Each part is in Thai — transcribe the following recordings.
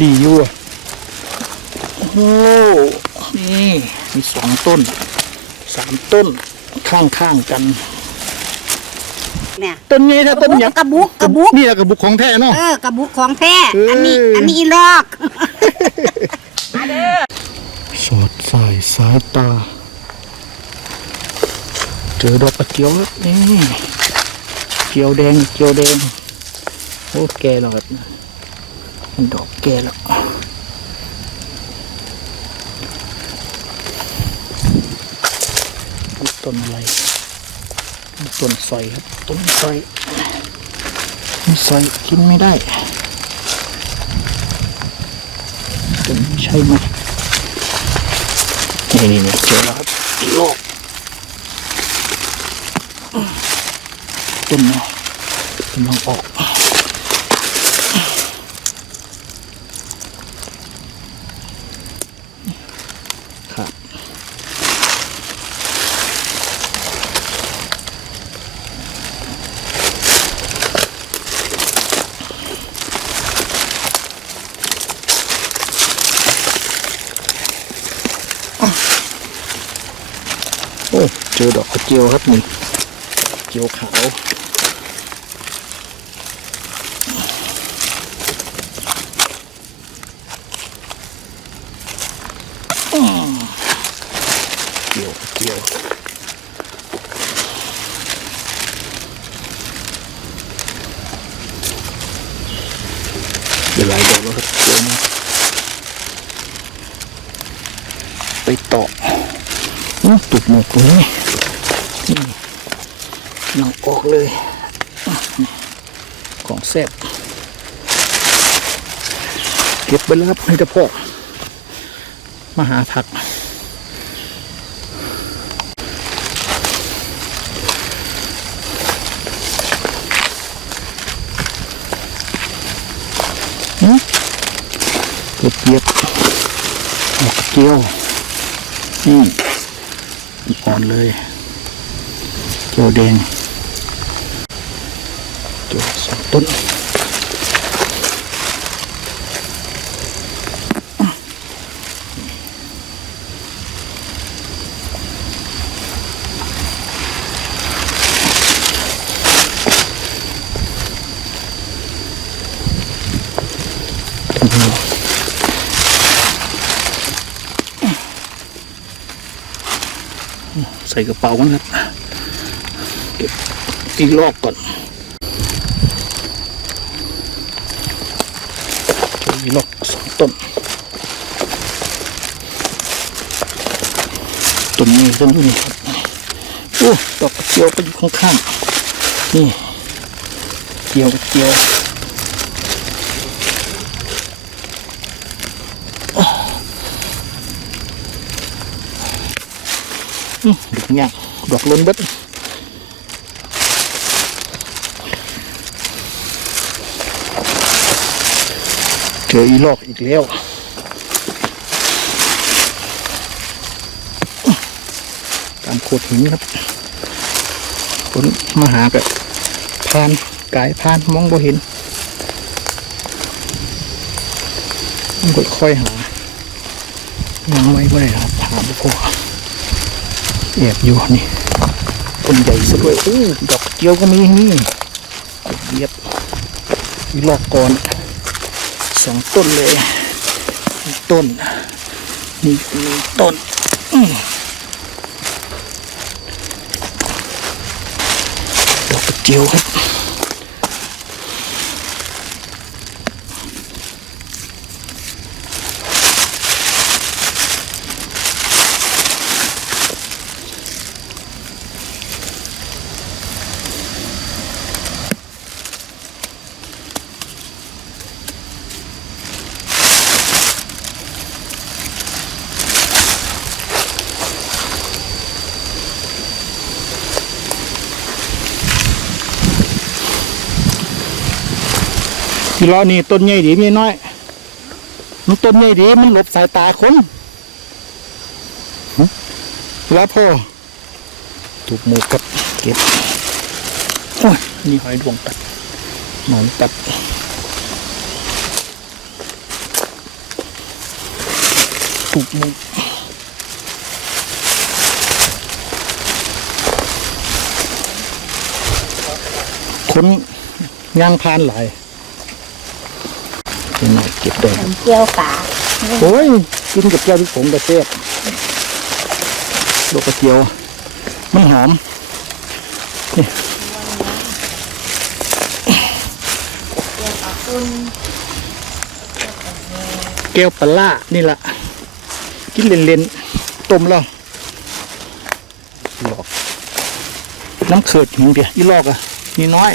ดีอยู่อะโอ้โหนี่มีสองต้นสามต้นข้างๆกันเนี่ยต้นไงถ้าต้นหยักกระบุกกระบุกนี่แหละกระบุกของแท้เนาะเออกระบุกของแท้เอออัอันนี้อันนี้อีลอกสอดสายสายตา เจอดอกกระเจียวแล้วนี่เจียวแดงเจียวแดงโอ้แก่แล้วครั บมันดอกแก่แล้วต้นอะไรต้นไทรครับต้นไทรนี่ไทรกินไม่ได้ต้นใช่ไหมนี่นี่เจอแล้วครับโลกต้นเนาะกำลังออก โอ้เจอดอกกระเจียวครับนี่เจียวขาวเจียวเจียวเดี๋ยวหลายดอกแล้วครับเจียวนะไปต่ออื้อ ตุกหมกเลยนี่นังออกเลยอของแซ่บเก็บไปแล้วครับให้เจ้าพ่อมาหาผักเก็บเก็บออกเกียวนี่ ก่อนเลยเจียวแดงเจียวสองต้น ส่กระเป๋ากันครับเก็บอีกลอกก่อนเจออีกลอกสองต้นต้นนี้ต้นนี้ครับโอ้ดอกกระเจียวก็อยู่ข้างๆนี่เจียวกระเจียว ดอกยากดอกล้นเบิดเจออีลอกอีกแล้วตามโขดหินครับคนมาหาแบบพานกายพานมองบ่เห็นต้องค่อยๆหายังไม่ได้ครับหาบุพอ แอบอยู่นี่ต้นใหญ่ซะด้วยอู้ดอกเกียวก็มีนี่เรียบมีลอกก่อนสองต้นเลยอีต้นนี่มีต้นอื้อดอกเกียวครับ ที่ล้อนี่ต้นใหญ่ดีมีน้อยมันต้นใหญ่ดีมันหลบสายตาคนแล้วพ่อถูกหมูกับเก็บโอ้ยนี่หอยดวงตัดหนอนตัดตุกมุกคนย่างพานหลาย เดี๋ยวหน่อยเก็บได้น้ำเจียวปลาโอ้ยกินกับแก้วพริกผงกระเทียบลูกกระเจียว มันหอมแก้วปลาล่านี่ละกินเล่นๆต้มแล้วหลอกน้ำเขิดหิงเดียวอีลอกอะนี่น้อย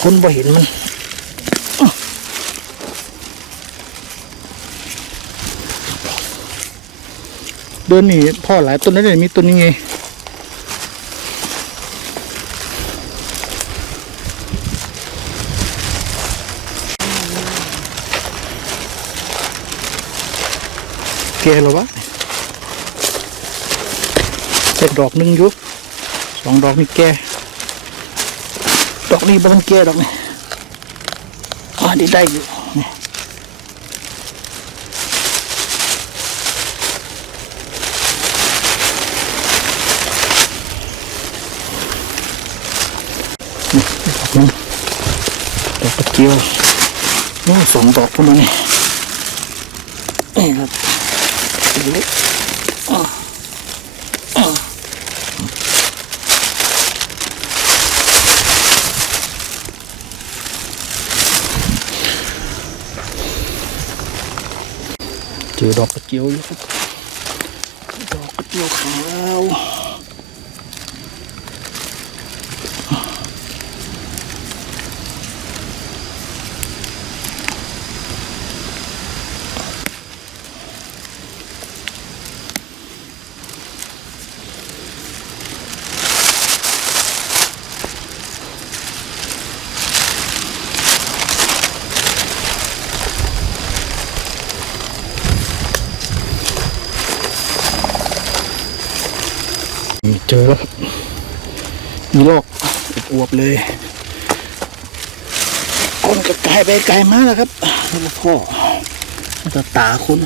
คนบ่เห็นมัน เดินนีพ่อหลายต้นนั่นเลยมีต้นนี้ไงแกเหรอวะเจ็ดดอกหนึ่งยู่สองดอกนี่แกดอกนี้บ่ต้องแกดอกนี่อ๋อนี่ได้อยู่นี่ ดอกนึงดอกกระเจียวนี่สองดอกพวกนี้นี่นี่ครับเล็กอะอะเจอดอกกระเจียวอยู่ครับดอกกระเจียวขาว เจอแล้วครับมีลอกอวบเลยคนก็ไกลไปไกลมากแล้วครับแล้วพ่อมันจะตาคุณ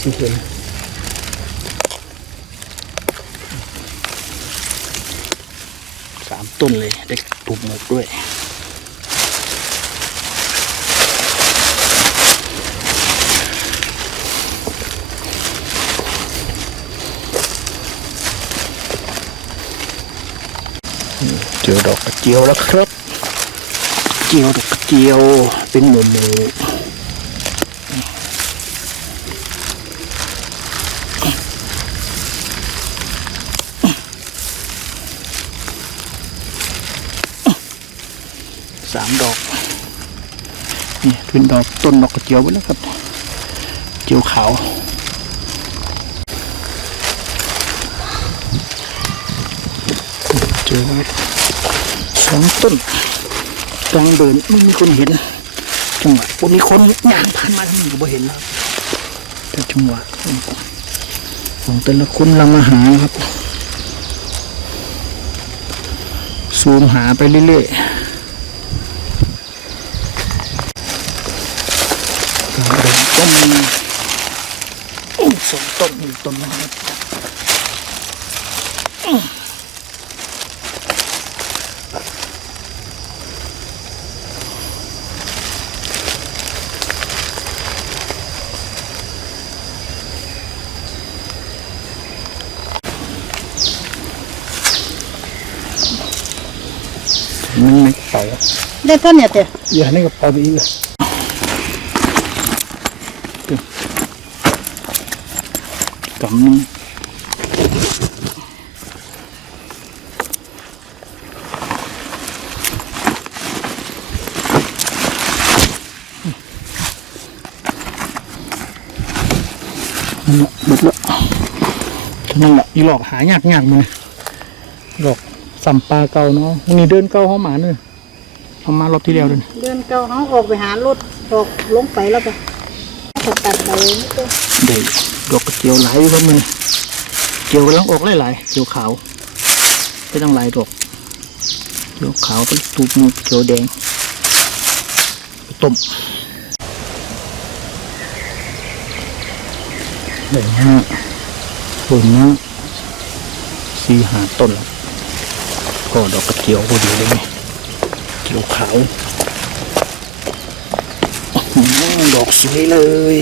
สิเห็นสามต้นเลยได้ตุ่มหมกด้วย เจอดอกกระเจียวแล้วครับ เจียวดอกกระเจียวเป็นหมู่หมู่สามดอกนี่เป็นดอกต้นดอกกระเจียวไปแล้วครับ เจียวขาว เจอไว้สอง ต้นกลางเดินไม่มีคนเห็น จังหวะวันนี้คนย่างผ่านมาทางนี้ก็บ่เห็นแล้วแต่จังหวะของแต่ละคนเรามาหาครับ ซูมหาไปเรื่อยๆกลางเดินก็มีอู้สองต้นอีกต้นนะครับ มันในกระเป๋าได้ต้นเนี่ยเตะอย่าในก ระเป๋าไปอีกเลยกำนึงนั่นแหละหมดละนั่นแหละอีหลอกหายากยากๆมันหลอกสัมปลาเก่าเนาะวันนี้เดินเก่าเข้ามาเนี่ยเอามารอบที่แล้วเลยเดินเก่าเขาออกไปหารถออกลงไปแล้วก็เขาตัดไปนี่เตะเด็กดอกกระเจียวหลายอยู่ครับมันเจียวกำลังออกหลายๆเจียวขาวไปตั้งหลายดอกเจียวขาวไปตูบมือเจียวแดงไปต้มเลยฮะต้นนี้สี่หาต้นแล้ว ก็ดอกกระเจียวพอดีเลยไงเขียวขาวดอกสวยเลย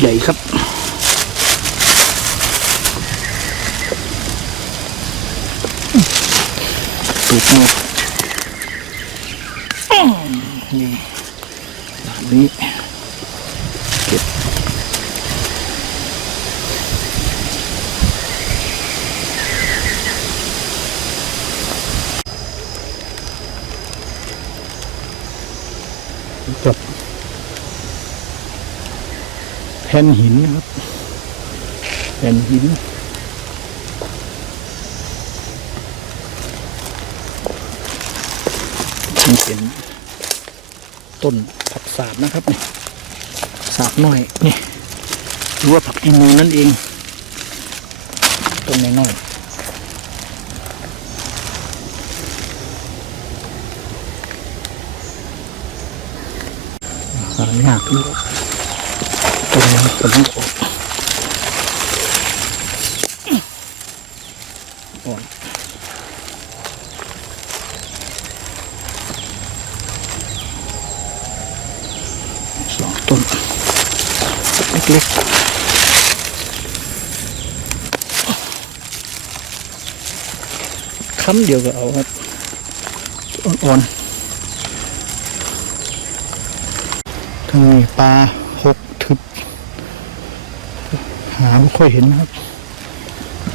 ใหญ่ครับตูดนกนี่แบบนี้เก็บ กับแผ่นหินนะครับ แผ่นหินนี่เป็นต้นผักสาบนะครับนี่สาบน้อยนี่หรือว่าผักอีมูนั่นเองต้นน้อยๆ หายากอยู่ต้นนี้ต้นนี้อ่อนสองต้นเล็กๆคำเดียวก็เอาครับอ่อนๆ ทางนี้ปลาหกทึบ หาไม่ค่อยเห็นนะครับ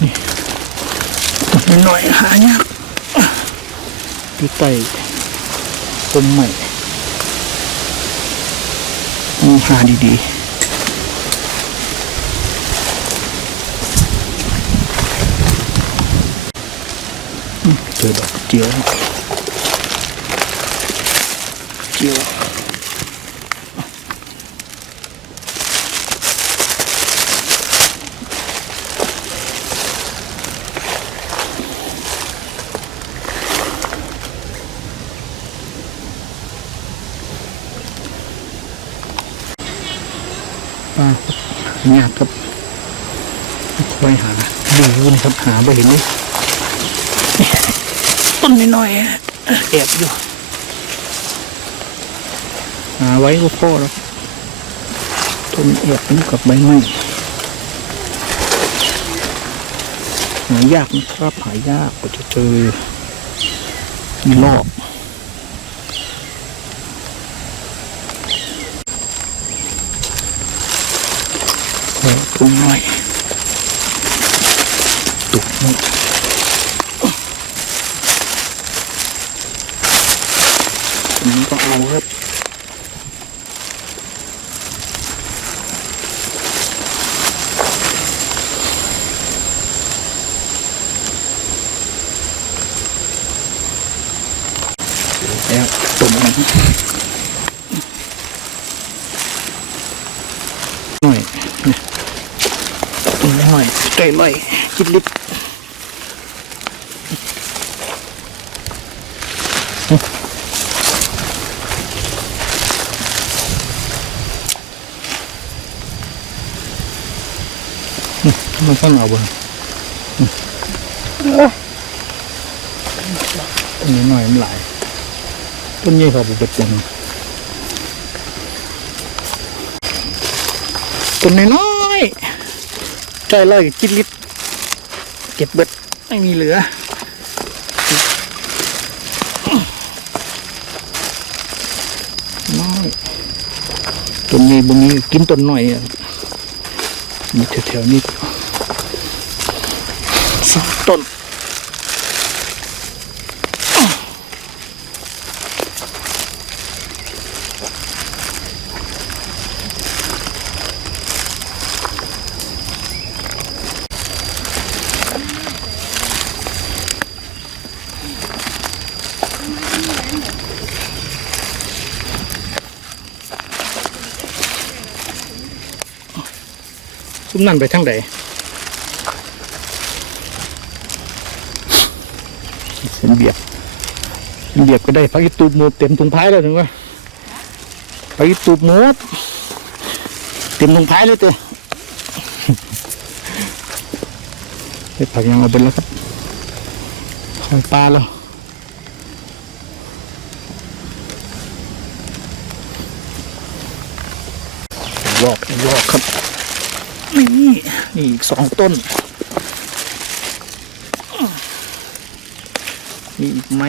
นี่หน่อยหายากอยู่ใต้ต้นใหม่มอหาดีๆเจอดอกเจียวเจียว ปลาหายากครับคอยหาดูนะครับหาไปเห็นเลยต้นน้อยๆอะแอบอยู่ หาไว้ก็พอแล้วต้นแอบอยู่กับใบไม้หายากนะครับหายากกว่าจะเจอมีรอบโอ้ตรงน้อยตุก น้อยอันนี้ก็เอาครับ แล้วตุ่มมันหน่อยนี่ตุ่มห น่อยใกล้เลยกินลิบมันข้างเอาบ่ต้นนี้หน่อยมันหลายต้นใหญ่เขาบุกเป็นต้นน้อยๆ ใจลอยกินลิตรเก็บเบิดไม่มีเหลือ น้อยต้นนี้บางนี้กินต้นน้อยอะมีแถวๆนี้สองต้น ซุ้มนั่นไปทางใดเส้นเบียบเส้นเบียบก็ได้พักตูบหมดเต็มถุงพายแล้วถึงว่าพักตูบหมดเต็มถุงพายเลยเต้ไปผักยังเอาเป็นแล้วครับคอยปลาแล้วรอบรอบ นี่อีกสองต้น นี่อีกไหม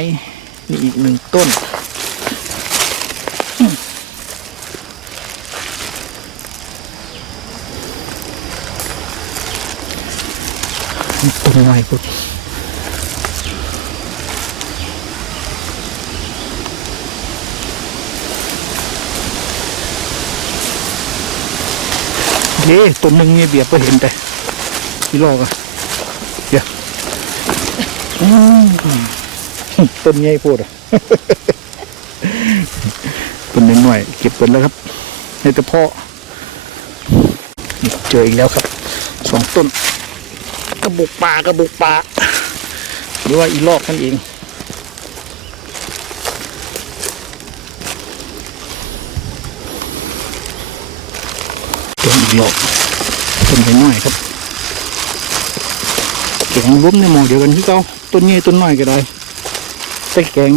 นี่อีกหนึ่งต้น ต้นไม้พุด เย้ต้นหนึ่งเนี่ยเบียบไปเห็นแต่ที่ลอกอะเดี๋ยวอืมต้นใหญ่พูดอะต้นนิดหน่อยเก็บเป็นแล้วครับในแต่พ่อเจออีกแล้วครับสองต้นกระบุกป่ากระบุกป่าหรือว่าอีลอกนั่นเอง ต้นอีลอกต้นน้อยครับแกงล้มในหมอเดียวกันที่เขาต้นใหญ่ต้นน้อยก็ได้แต่แกง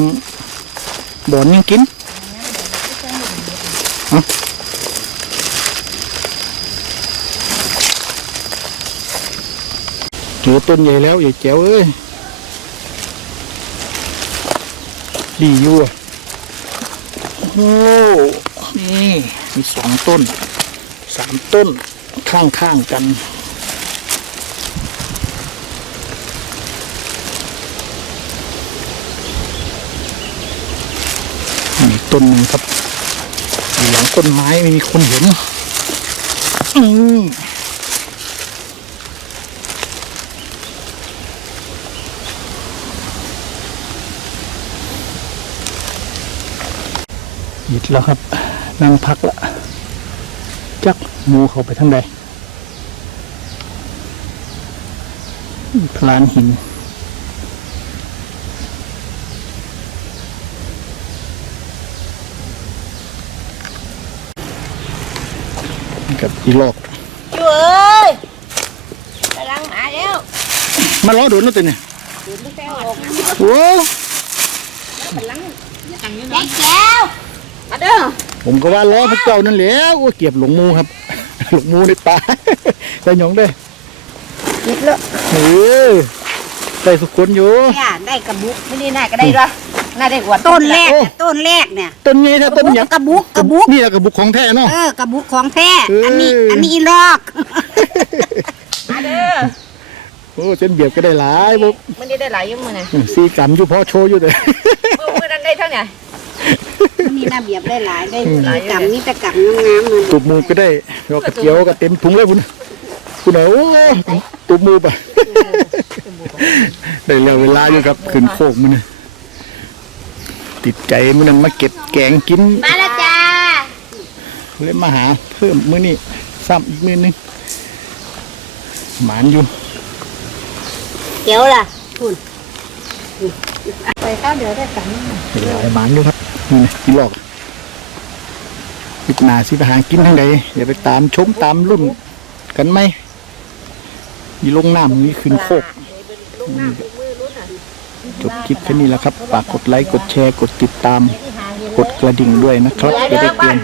บอนยังกินฮะเจอต้นใหญ่แล้วใหญ่แจ๋วเอ้ยดีอยู่อะโอ้นี่มีสองต้น สามต้นข้างๆกันมีต้นหนึ่งครับอยู่หลังต้นไม้ไม่มีคนเห็นอืมหยิดแล้วครับ นั่งพักละ จักหมูเขาไปทางใดพลานหิน กับอีลอกช่วยกำลังมาแล้ว มาล้อโดนนั่นตัวเนี่ยตื่นไม่แป้งออกโอ้กำลังแก้แก้วมาเด้อ ผมก็ว่าล้อพระเจ้านั่นแหล้วโอ้เก็บหลงมูครับ หลงมูในป่าใส่หยองได้นิดละเออใส่สุกคนอยู่เนี่ยได้กระบุกไม่ได้น่าก็ได้ละน่าได้กว่าต้นแรกเนี่ยต้นแรกเนี่ยต้นไงถ้าต้นหยังกระบุกกระบุกนี่แหละกระบุกของแท้เนาะเออกระบุกของแท้เอออัอันนี้ อันนี้อีลอกมาเด้อโอ้เส้นเบียบก็ได้หลายบุ๊มันได้ได้หลายอยุ่มือนะซีกรรมอยู่พอโชว์อยู่เลยมือมือนั้นได้เท่าไหร่ นี่น่าเบียบได้หลายได้หลายกำนี่แต่กำงามๆมันตุบมือก็ได้เรากระเจียวก็เต็มถุงเลยคุณคุณเอาโอ้ตุบมือไปได้เรียวเวลาอยู่ครับขึ้นโคกมันน่ะติดใจมันนั้นมาเก็บแกงกินมาแล้วจ้าเลยมาหาเพิ่มมื้อนี้ซ้ำอีกมื้อนึงหมานอยู่เกี๊ยวล่ะคุณไปข้าวเดี๋ยวได้กันเดี๋ยวหมานอยู่ครับ นี่นะกินหลอกพิจนาสิไปหากินทางใดอย่าไปตามชมตามรุ่นกันไหมมีลงน้ำมีขึ้นโคกจบคลิปแค่นี้แล้วครับฝากกดไลค์กดแชร์กดติดตาม กดกระดิ่งด้วยนะครับจะได้เตือน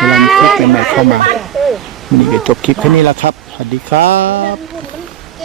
เวลามีคลิปใหม่ๆเข้ามาวันนี้ก็จบคลิปแค่นี้แล้วครับ สวัสดีครับ